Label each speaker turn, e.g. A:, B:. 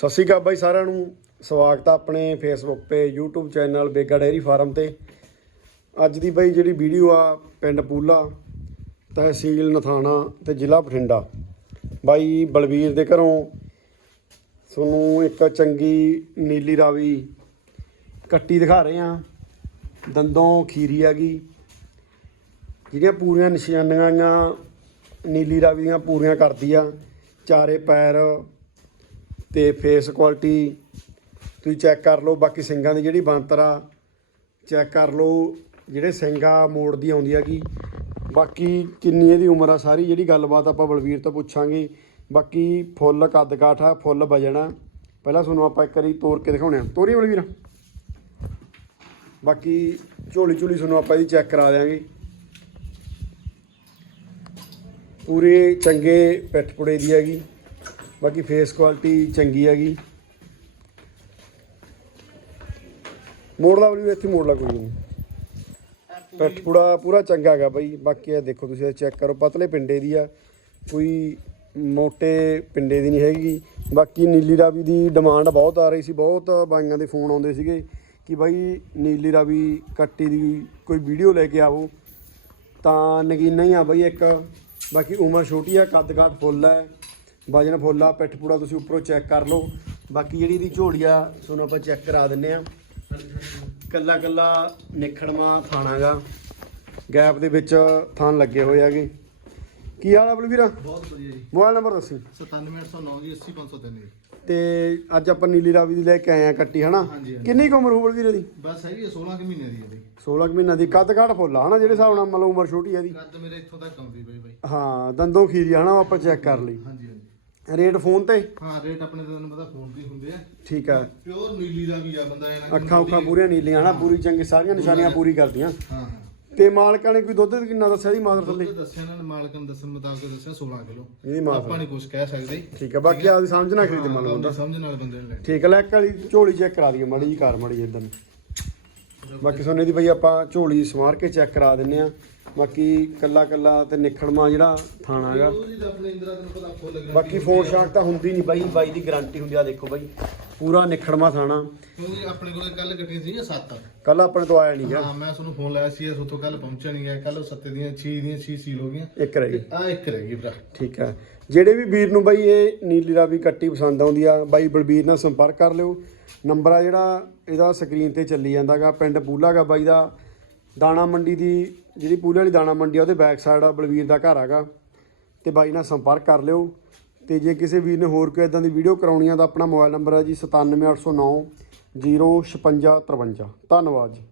A: ਸਤਿ ਸ਼੍ਰੀ ਅਕਾਲ ਬਾਈ ਸਾਰਿਆਂ ਨੂੰ। ਸਵਾਗਤ ਆ ਆਪਣੇ ਫੇਸਬੁੱਕ ਤੇ, YouTube channel Bega dairy farm ਤੇ। ਅੱਜ ਦੀ ਬਾਈ ਜਿਹੜੀ ਵੀਡੀਓ ਆ, ਪਿੰਡ ਪੂਲਾ, ਤਹਿਸੀਲ ਨਥਾਣਾ ਤੇ ਜ਼ਿਲ੍ਹਾ ਬਠਿੰਡਾ। ਬਾਈ ਬਲਵੀਰ ਦੇ ਘਰੋਂ ਤੁਹਾਨੂੰ ਇੱਕ ਚੰਗੀ ਨੀਲੀ ਰਾਵੀ ਕੱਟੀ ਦਿਖਾ ਰਹੇ ਆ ਦੰਦੋਂ ਖੀਰੀ ਹੈਗੀ ਜਿਹੜੀਆਂ ਪੂਰੀਆਂ ਨਿਸ਼ਾਨੀਆਂ ਨੀਲੀ ਰਾਵੀ ਦੀਆਂ ਪੂਰੀਆਂ ਕਰਦੀ ਆ। ਚਾਰੇ ਪੈਰ ਤੇ ਫੇਸ ਕੁਆਲਿਟੀ ਤੁਸੀਂ ਚੈੱਕ ਕਰ ਲਓ, ਬਾਕੀ ਸਿੰਗਾਂ ਦੀ ਜਿਹੜੀ ਬਣਤਰ ਆ ਚੈੱਕ ਕਰ ਲਓ ਜਿਹੜੇ ਸਿੰਗਾ ਮੋੜ ਦੀ ਆਉਂਦੀ ਹੈਗੀ। ਬਾਕੀ ਕਿੰਨੀ ਇਹਦੀ ਉਮਰ ਆ ਸਾਰੀ, ਜਿਹੜੀ ਗੱਲਬਾਤ ਆਪਾਂ ਬਲਵੀਰ ਤੋਂ ਪੁੱਛਾਂਗੇ। ਬਾਕੀ ਫੁੱਲ ਕੱਦ ਕਾਠ ਆ, ਫੁੱਲ ਵਜਣਾ ਪਹਿਲਾਂ ਤੁਹਾਨੂੰ ਆਪਾਂ ਇੱਕ ਵਾਰੀ ਤੋੜ ਕੇ ਦਿਖਾਉਣੇ ਆ। ਤੋਰੀ ਬਲਵੀਰ। ਬਾਕੀ ਝੋਲੀ ਝੋਲੀ ਤੁਹਾਨੂੰ ਆਪਾਂ ਇਹਦੀ ਚੈੱਕ ਕਰਾ ਦਿਆਂਗੇ। ਪੂਰੇ ਚੰਗੇ ਪਿੱਠ ਪੁੜੇ ਦੀ ਹੈਗੀ। ਬਾਕੀ ਫੇਸ ਕੁਆਲਿਟੀ ਚੰਗੀ ਹੈਗੀ। ਮੋੜ ਲਾ ਵੀ ਇੱਥੇ ਮੋੜ ਲਾ ਕੋਈ ਨਹੀਂ। ਪਿੱਠ ਪੁੜਾ ਪੂਰਾ ਚੰਗਾ ਹੈਗਾ ਬਾਈ। ਬਾਕੀ ਇਹ ਦੇਖੋ ਤੁਸੀਂ ਚੈੱਕ ਕਰੋ। ਪਤਲੇ ਪਿੰਡੇ ਦੀ ਆ। ਕੋਈ ਮੋਟੇ ਪਿੰਡੇ ਦੀ ਨਹੀਂ ਹੈਗੀ। ਬਾਕੀ ਨੀਲੀ ਰਾਵੀ ਦੀ ਡਿਮਾਂਡ ਬਹੁਤ ਆ ਰਹੀ ਸੀ। ਬਹੁਤ ਬਾਈਆਂ ਦੇ ਫੋਨ ਆਉਂਦੇ ਸੀਗੇ ਕਿ ਬਾਈ ਨੀਲੀ ਰਾਵੀ ਕੱਟੀ ਦੀ ਕੋਈ ਵੀਡੀਓ ਲੈ ਕੇ ਆਵੋ। ਤਾਂ ਨਗੀਨਾ ਹੀ ਆ ਬਾਈ ਇੱਕ। ਬਾਕੀ ਉਮਰ ਛੋਟੀ ਆ ਕੱਦ ਕਾਠ ਫੁੱਲ ਹੈ ਵਜਨ ਫੁੱਲ ਪਿੱਠ ਪੂੜਾ ਤੁਸੀਂ ਉੱਪਰੋਂ ਚੈੱਕ ਕਰ ਲਓ। ਬਾਕੀ ਜਿਹੜੀ ਇਹਦੀ ਝੋਲੀ ਆ ਤੁਹਾਨੂੰ ਆਪਾਂ ਚੈੱਕ ਕਰਾ ਦਿੰਨੇ ਆ। ਕੱਲਾ ਕੱਲਾ ਨਿਖੜਵਾ ਥਾਣਾਗਾ। ਗੈਪ ਦੇ ਵਿੱਚ ਥਾਨ ਲੱਗੇ ਹੋਏ ਹੈਗੇ। ਕੀ ਹਾਲ ਆ ਬਲਵੀਰਾ?
B: ਬਹੁਤ ਵਧੀਆ ਜੀ।
A: ਮੋਬਾਈਲ ਨੰਬਰ ਦੱਸੀ।
B: 97809 ਜੀ 80503 ਜੀ।
A: ਤੇ ਅੱਜ ਆਪਾਂ ਨੀਲੀ ਰਾਵੀ ਦੀ ਲੈ ਕੇ ਆਏ ਆ ਕੱਟੀ ਹਨਾ। ਕਿੰਨੀ ਕੁ ਉਮਰ ਹੋ ਬਲਵੀਰੇ ਦੀ?
B: ਬਸ ਹੈਗੀ ਹੈ 16 ਕੁ ਮਹੀਨੇ ਦੀ ਹੈ ਬਈ।
A: 16 ਕੁ ਮਹੀਨਾ ਦੀ। ਕੱਦ ਕਾਠ ਫੁੱਲ ਆ ਹਨਾ? ਜਿਹੜੇ ਹਿਸਾਬ ਨਾਲ ਮਤਲਬ ਉਮਰ ਛੋਟੀ ਆ ਦੀ
B: ਕੱਦ ਮੇਰੇ ਇੱਥੋਂ ਤੱਕ ਆਉਂਦੀ ਬਈ ਬਈ।
A: ਹਾਂ ਦੰਦੋਂ ਖੀਰੀ ਹਨਾ? ਆਪਾਂ ਚੈੱਕ ਕਰ ਲਈ। ਰੇਟ ਫੋਨ ਤੇ?
B: ਹਾਂ ਰੇਟ ਆਪਣੇ ਤਾਂ ਤੁਹਾਨੂੰ ਪਤਾ ਫੋਨ ਤੇ ਹੀ ਹੁੰਦੇ ਆ।
A: ਠੀਕ ਆ।
B: ਪਿਓਰ ਨੀਲੀ ਦਾ ਵੀ ਆ ਬੰਦਾ ਐਂ
A: ਅੱਖਾਂ ਉੱਖਾਂ ਪੂਰੀਆਂ ਨੀਲੀਆਂ ਹਨਾ? ਪੂਰੀ ਚੰਗੀ ਸਾਰੀਆਂ ਨਿਸ਼ਾਨੀਆਂ ਪੂਰੀ ਕਰਦੀਆਂ।
B: ਹਾਂ ਹਾਂ।
A: ਤੇ ਮਾਲਕਾਂ ਨੇ ਕੋਈ ਦੁੱਧ ਕਿੰਨਾ ਦੱਸਿਆ ਜੀ ਮਾਦਰ ਥੱਲੇ?
B: ਦੁੱਧ ਦੱਸਿਆ ਇਹਨਾਂ ਨੇ ਮਾਲਕਾਂ ਨੇ ਦੱਸਣ ਮੁਤਾਬਕ ਦੱਸਿਆ 16 ਕਿਲੋ।
A: ਇਹਦੀ ਮਾਦਰ
B: ਆਪਾਂ ਨਹੀਂ ਕੁਝ ਕਹਿ ਸਕਦੇ।
A: ਠੀਕ ਆ ਬਾਕੀ ਆਪਦੀ ਸਮਝ ਨਾ ਖਰੀਦ ਮੰਨ ਲਓ
B: ਬੰਦਾ। ਸਮਝਣ ਵਾਲੇ ਬੰਦੇ ਨੇ
A: ਠੀਕ ਆ ਲੈ ਇੱਕ ਵਾਲੀ ਝੋਲੀ ਚੈੱਕ ਕਰਾ ਦਈਏ ਮਾੜੀ ਜੀ ਕਾਰ ਮਾੜੀ ਜੀ ਇਦਾਂ ਬਾਕੀ ਸੋਨੇ ਦੀ ਬਈ ਆਪਾਂ ਝੋਲੀ ਸਮਾਰ ਕੇ ਚੈੱਕ ਕਰਾ ਦਿੰਨੇ ਆ। ਬਾਕੀ ਕੱਲਾ ਕੱਲਾ ਤੇ ਨਿਖੜਮਾ ਜਿਹੜਾ ਥਾਣਾ ਹੈਗਾ।
B: ਤਾਂ
A: ਬਾਕੀ ਫੋਨ ਸ਼ਾਟ ਤਾਂ ਹੁੰਦੀ ਨਹੀਂ ਬਾਈ ਬਾਈ ਦੀ ਗਾਰੰਟੀ ਹੁੰਦੀ ਆ ਦੇਖੋ ਬਾਈ। ਪੂਰਾ ਨਿਖੜਮਾ ਥਾਣਾ।
B: ਕਿਉਂਕਿ ਆਪਣੇ ਕੋਲੇ ਕੱਲ ਕੱਟੀਆਂ ਸੀਗੀਆਂ 7
A: ਕੱਲ ਆਪਣੇ ਤੋਂ ਆਇਆ ਨਹੀਂ
B: ਹਾਂ ਮੈਂ ਤੁਹਾਨੂੰ ਫੋਨ ਲਾਇਆ ਸੀ ਉਥੋਂ ਕੱਲ ਪਹੁੰਚਿਆ ਨਹੀਂ ਗਿਆ। ਕੱਲ ਸੱਤੇ ਦੀਆਂ 6 ਦੀਆਂ 6 ਸੀਲ ਹੋ ਗਈਆਂ।
A: ਇੱਕ ਰਹਿ ਗਈ।
B: ਆ ਇੱਕ ਰਹਿ ਗਈ ਭਰਾ।
A: ਠੀਕ ਆ। ਜਿਹੜੇ ਵੀ ਵੀਰ ਨੂੰ ਬਾਈ ਇਹ ਨੀਲੀ ਰਾਵੀ ਕੱਟੀ ਪਸੰਦ ਆਉਂਦੀ ਆ ਬਾਈ ਬਲਬੀਰ ਨਾਲ ਸੰਪਰਕ ਕਰ ਲਿਓ। ਨੰਬਰ ਆ ਜਿਹੜਾ ਇਹਦਾ ਸਕਰੀਨ ਤੇ ਚੱਲੀ ਜਾਂਦਾਗਾ, ਪਿੰਡ ਪੂਲਾਗਾ ਬਾਈ ਦਾ। ਦਾਣਾ ਮੰਡੀ ਦੀ, ਜਿਹੜੀ ਪੂਲੇ ਵਾਲੀ ਦਾਣਾ ਮੰਡੀ ਆ, ਉਹਦੇ ਬੈਕ ਸਾਈਡ ਆ ਬਲਬੀਰ ਦਾ ਘਰ ਹੈਗਾ ਤੇ ਬਾਈ ਨਾਲ ਸੰਪਰਕ ਕਰ ਲਿਓ। ਤੇ ਜੇ ਕਿਸੇ ਵੀਰ ਨੇ ਹੋਰ ਕੋਈ ਇਦਾਂ ਦੀ ਵੀਡੀਓ ਕਰਾਉਣੀ ਆ, ਤਾਂ ਆਪਣਾ ਮੋਬਾਈਲ ਨੰਬਰ ਹੈ ਜੀ 97809 05653 ਧੰਨਵਾਦ ਜੀ।